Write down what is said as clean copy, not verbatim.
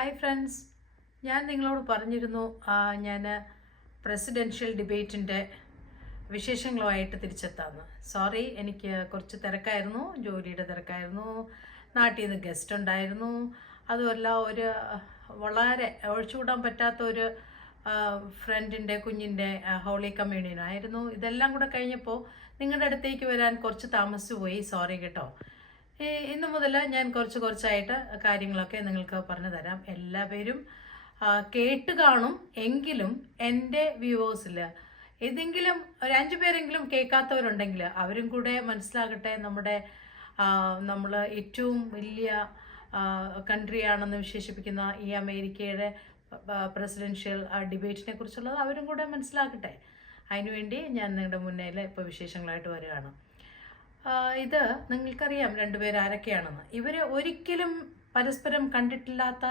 Hi friends, ഞാൻ നിങ്ങളോട് പറഞ്ഞിരുന്നു ഞാൻ പ്രസിഡൻഷ്യൽ ഡിബേറ്റിൻ്റെ വിശേഷങ്ങളുമായിട്ട് തിരിച്ചെത്താമെന്ന്. സോറി, എനിക്ക് കുറച്ച് തിരക്കായിരുന്നു, ജോലിയുടെ തിരക്കായിരുന്നു, നാട്ടിൽ നിന്ന് ഗസ്റ്റ് ഉണ്ടായിരുന്നു. അതുമല്ല, ഒരു വളരെ ഒഴിച്ചുകൂടാൻ പറ്റാത്ത ഒരു ഫ്രണ്ടിൻ്റെ കുഞ്ഞിൻ്റെ ഹോളി കമ്മ്യൂണിയനായിരുന്നു. ഇതെല്ലാം കൂടെ കഴിഞ്ഞപ്പോൾ നിങ്ങളുടെ അടുത്തേക്ക് വരാൻ കുറച്ച് താമസിച്ചു പോയി. സോറി കേട്ടോ. ഇന്നു മുതൽ ഞാൻ കുറച്ചായിട്ട് കാര്യങ്ങളൊക്കെ നിങ്ങൾക്ക് പറഞ്ഞു തരാം. എല്ലാവരും കേട്ട് കാണും, എങ്കിലും എൻ്റെ വ്യൂവേഴ്സിൽ ഏതെങ്കിലും ഒരു 5 പേരെങ്കിലും കേൾക്കാത്തവരുണ്ടെങ്കിൽ അവരും കൂടെ മനസ്സിലാകട്ടെ. നമ്മൾ ഏറ്റവും വലിയ കൺട്രിയാണെന്ന് വിശേഷിപ്പിക്കുന്ന ഈ അമേരിക്കയുടെ പ്രസിഡൻഷ്യൽ ഡിബേറ്റിനെ കുറിച്ചുള്ളത് അവരും കൂടെ മനസ്സിലാക്കട്ടെ. അതിനുവേണ്ടി ഞാൻ നിങ്ങളുടെ മുന്നിൽ ഇപ്പോൾ വിശേഷങ്ങളായിട്ട് വരികയാണ്. ഇത് നിങ്ങൾക്കറിയാം രണ്ടുപേർ ആരൊക്കെയാണെന്ന്. ഇവർ ഒരിക്കലും പരസ്പരം കണ്ടിട്ടില്ലാത്ത